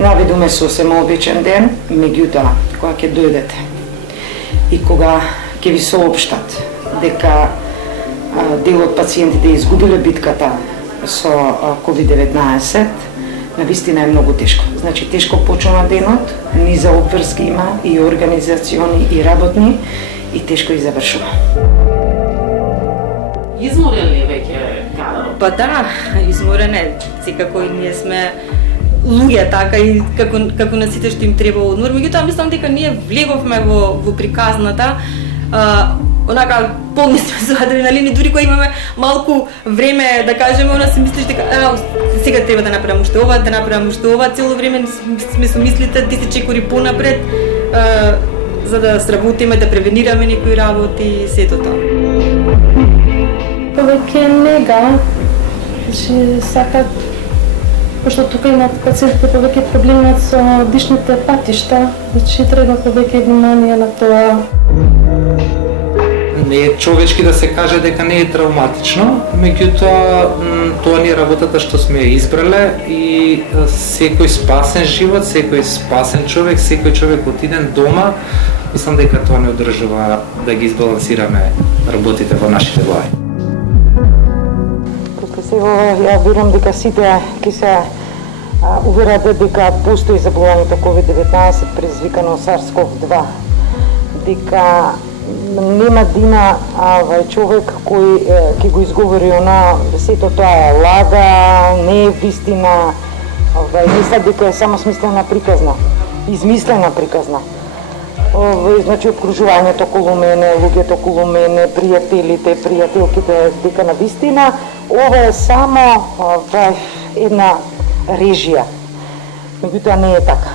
Наведоме сосема обичен ден, меѓутоа, кога ќе дојдете и кога ќе ви соопштат дека дел од пациентите изгубиле битката со COVID-19, навистина е многу тешко. Значи, тешко почнува денот, низа обврски има и организациони и работни, и тешко и завршува. Изморен ли веќе кадрот? Па да, изморен е. Секако и ние сме луѓе така и како на сите што им треба одмор. Меѓутоа мислам дека ние влеговме во приказната, онака полни сме со адреналин и дури кога имаме малку време да кажеме, она си мислиш дека сега треба да направам уште ова, цело време сме со мислите 10 чекори понапред, за да сработиме, да превенираме некои работи и сето тоа. Повеќе нега, че сакат, пошто тука имат пациентите повеќе проблеми со дишните патишта, значи треба повеќе внимание на тоа. Не е човечки да се каже дека не е травматично, меѓутоа тоа не е работата што сме ја избрале и секој спасен живот, секој спасен човек, секој човек отиден дома, мислам дека тоа не одржува да ги избалансираме работите во нашите глави. Ја верувам дека сите ќе се уверат дека постои заболувањето COVID-19 предизвикано од SARS-CoV-2, дека нема дина човек кој ќе го изговори она сето тоа е лага, не е вистина, мисля дека е само смислена приказна, измислена приказна. Значи обкружувањето околу мене, луѓето околу мене, пријателите, пријателките, дека на вистина ова е само една режија. Меѓутоа не е така.